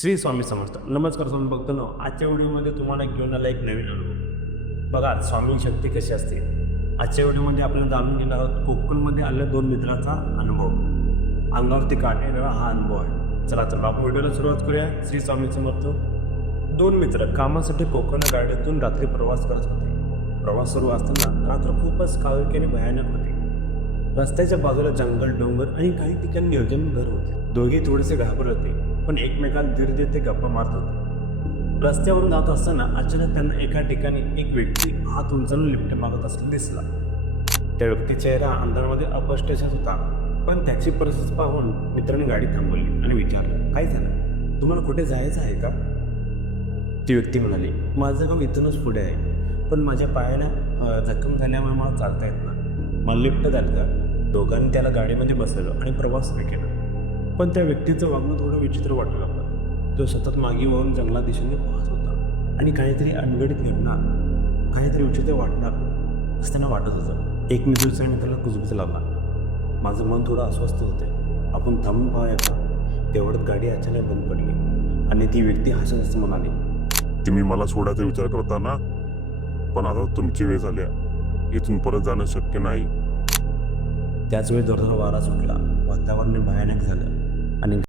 श्री स्वामी समर्थ. नमस्कार स्वामी भक्तांनो आजच्या व्हिडिओमध्ये तुम्हाला घेऊन आला एक नवीन अनुभव. बघा स्वामी शक्ती कशी असते? आजच्या व्हिडिओमध्ये आपल्याला जाणून घेणार आहोत कोकणमध्ये आलेल्या दोन मित्राचा अनुभव. अंगावरती काढणारा हा अनुभव आहे. चला तर आपण व्हिडिओला सुरुवात करूया. श्री स्वामी समर्थ. दोन मित्र कामासाठी कोकण गाड्यातून रात्री प्रवास करत होते. प्रवास सुरू असताना रात्र खूपच काळकी आणि भयानक होती. रस्त्याच्या बाजूला जंगल डोंगर आणि काही ठिकाणी निर्जन घर होते. दोघे थोडेसे घाबरत होते. पण एकमेकांना धीर देत ते गप्पा मारत होते. रस्त्यावरून जात असताना अचानक त्यांना एका ठिकाणी एक व्यक्ती हात उंचावून लिफ्ट मागत असलेला दिसला. त्या व्यक्तीचा चेहरा अंधारामध्ये अपस्टच होता पण त्याची परिस्थिती पाहून मित्रांनी गाडी थांबवली आणि विचारलं काय झालं? तुम्हाला कुठे जायचं आहे का? ती व्यक्ती म्हणाली माझं गाव इथूनच पुढे आहे पण माझ्या पायाला जखम झाल्यामुळे मला चालता येत ना मला लिफ्ट झालं का? दोघांनी त्याला गाडीमध्ये बसवलं आणि प्रवास सुरू केला. पण त्या व्यक्तीचं वागणं थोडं विचित्र वाटू लागलं तो सतत मागे वळून जंगला दिशेने पाहत होता. आणि काहीतरी अनगडीत घडणार काहीतरी विचित्र वाटणार असं त्यांना वाटत होतं. एक मित्र मित्राला कुजबूज लागला. माझं मन थोडं अस्वस्थ होते. आपण थांबून पाहूया का तेवढ्यात गाडी अचानक बंद पडली. आणि ती व्यक्ती हसत असं म्हणाली तुम्ही मला सोडायचा विचार करता ना? पण आता तुमची वेळ झाली. इथून परत जाणं शक्य नाही. त्याच वेळी जोरदार वारा सुटला. वातावरण भयानक झालं. आणि